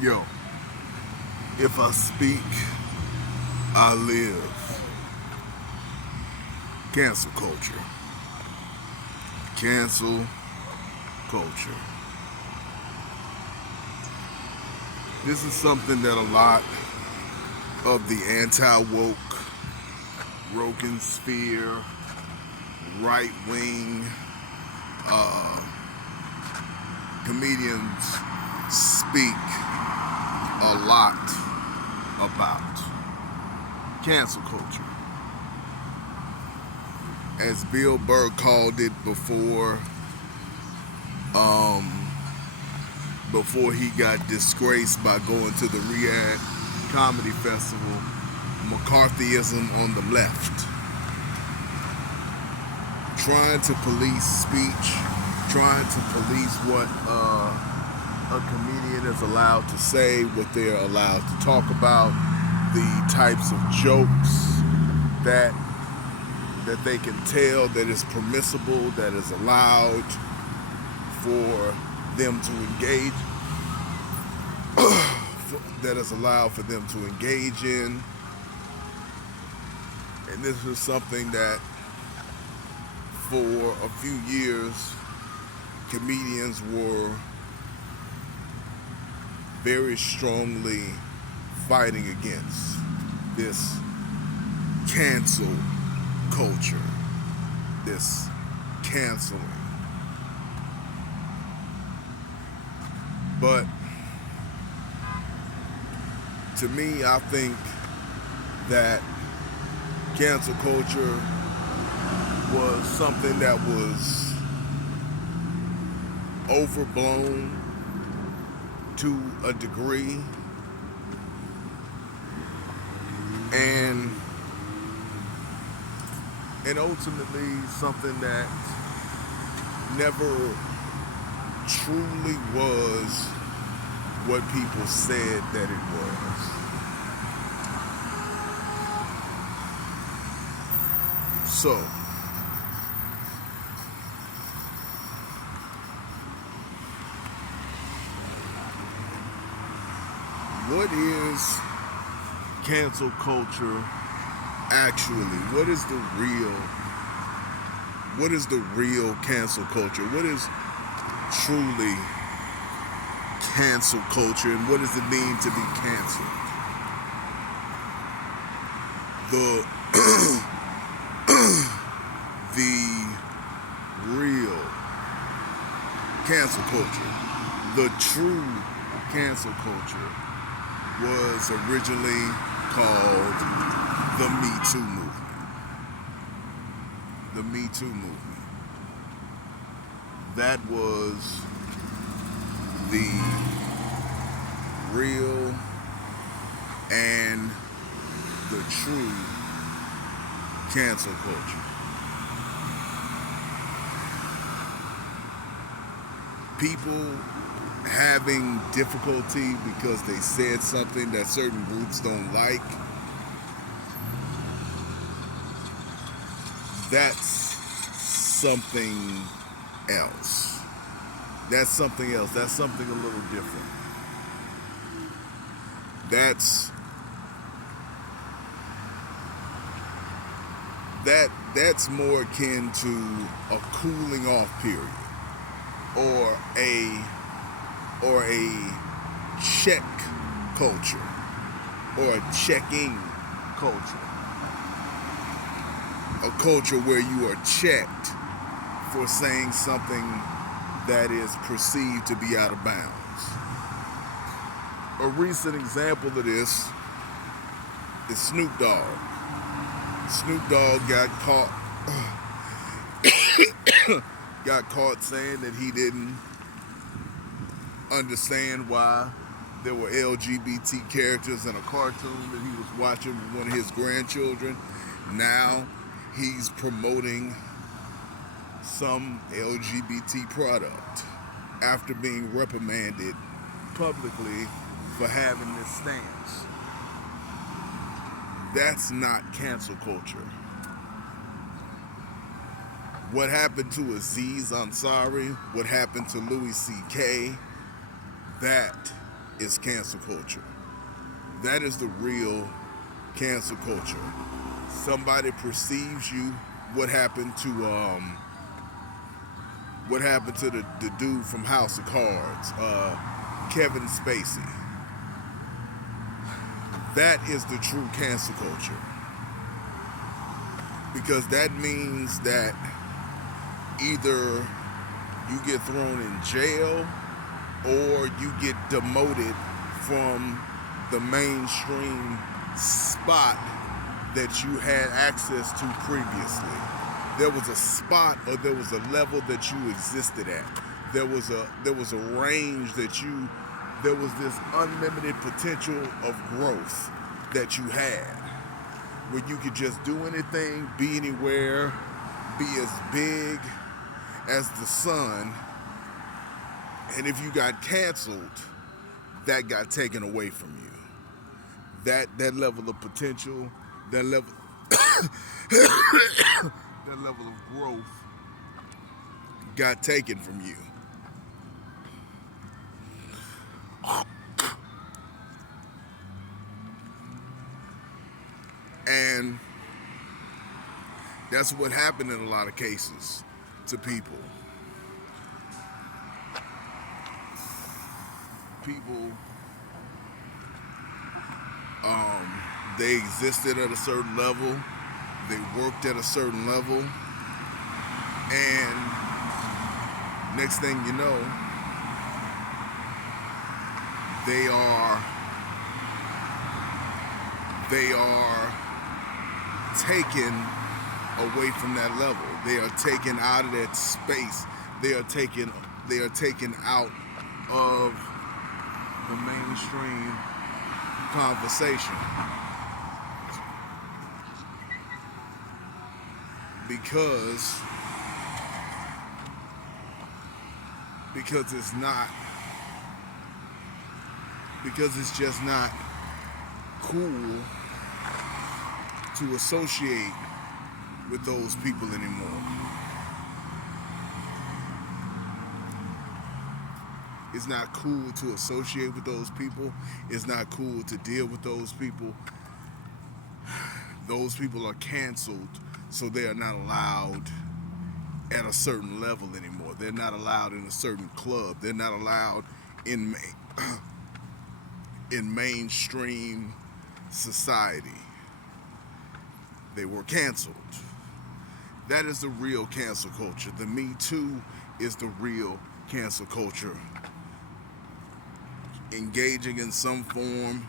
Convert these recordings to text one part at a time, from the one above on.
Yo, if I speak, I live. Cancel culture. Cancel culture. This is something that a lot of the anti-woke, Rogan sphere, right wing comedians speak a lot about. Cancel culture. As Bill Burr called it before he got disgraced by going to the Riyadh Comedy Festival, McCarthyism on the left. Trying to police speech, trying to police what a comedian is allowed to say, what they're allowed to talk about, the types of jokes that they can tell, that is permissible, that is allowed for them to engage, that is allowed for them to engage in. And this is something that for a few years comedians were very strongly fighting against, this cancel culture, this canceling. But to me, I think that cancel culture was something that was overblown to a degree, and ultimately something that never truly was what people said that it was. So, what is cancel culture actually? What is the real cancel culture? What is truly cancel culture, and what does it mean to be canceled? The the real cancel culture, the true cancel culture, was originally called the Me Too movement. The Me Too movement. That was the real and the true cancel culture. People having difficulty because they said something that certain groups don't like, that's something else. That's something else. That's something a little different. That's more akin to a cooling off period, or a check culture, or a checking culture. A culture where you are checked for saying something that is perceived to be out of bounds. A recent example of this is Snoop Dogg. Snoop Dogg got caught saying that he didn't understand why there were LGBT characters in a cartoon that he was watching with one of his grandchildren. Now he's promoting some LGBT product after being reprimanded publicly for having this stance. That's not cancel culture. What happened to Aziz Ansari, what happened to Louis C.K., that is cancel culture. That is the real cancel culture. Somebody perceives you. What happened to the dude from House of Cards, Kevin Spacey? That is the true cancel culture, because that means that either you get thrown in jail or you get demoted from the mainstream spot that you had access to previously. There was a spot, or there was a level that you existed at. There was a range that there was this unlimited potential of growth that you had, where you could just do anything, be anywhere, be as big as the sun. And if you got canceled, that got taken away from you. That level of potential, that level that level of growth got taken from you. And that's what happened in a lot of cases to people. People, they existed at a certain level, they worked at a certain level, and next thing you know, they are taken away from that level. They are taken out of that space. They are taken out of the mainstream conversation, because it's just not cool to associate with those people anymore. It's not cool to associate with those people. It's not cool to deal with those people. Those people are canceled, so they are not allowed at a certain level anymore. They're not allowed in a certain club. They're not allowed in mainstream society. They were canceled. That is the real cancel culture. The Me Too is the real cancel culture. Engaging in some form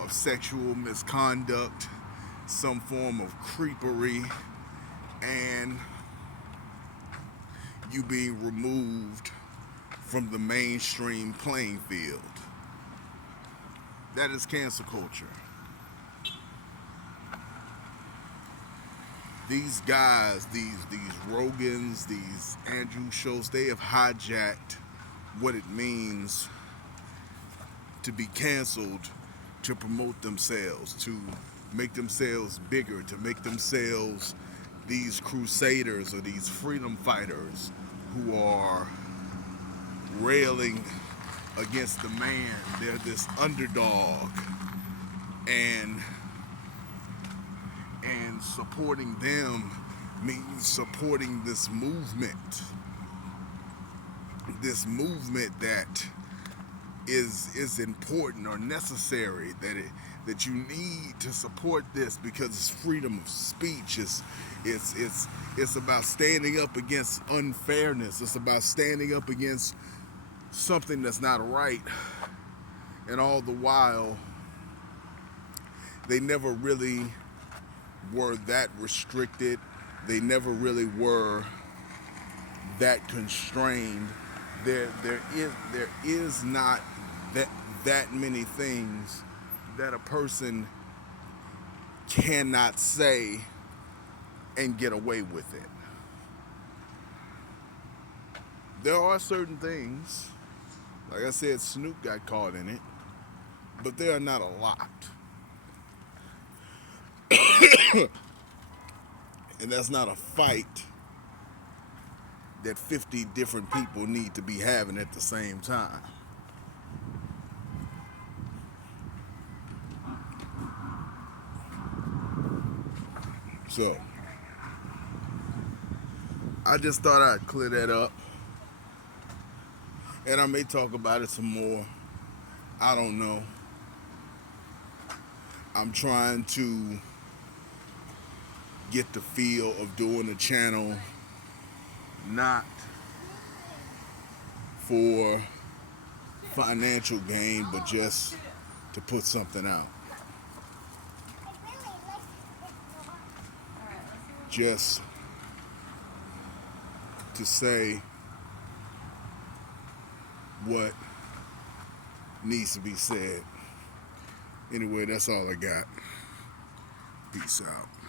of sexual misconduct, some form of creepery, and you being removed from the mainstream playing field. That is cancel culture. These guys, these Rogans, these Andrew Schultz, they have hijacked what it means to be canceled, to promote themselves, to make themselves bigger, to make themselves these crusaders or these freedom fighters who are railing against the man. They're this underdog, and supporting them means supporting this movement that is important or necessary, that you need to support this because it's freedom of speech. It's about standing up against unfairness. It's about standing up against something that's not right. And all the while, they never really were that restricted. They never really were that constrained. There is not that many things that a person cannot say and get away with it. There are certain things, like I said, Snoop got caught in it, but there are not a lot. And that's not a fight that 50 different people need to be having at the same time. So I just thought I'd clear that up, and I may talk about it some more. I don't know. I'm trying to get the feel of doing a channel not for financial gain, but just to put something out. Just to say what needs to be said. Anyway, that's all I got. Peace out.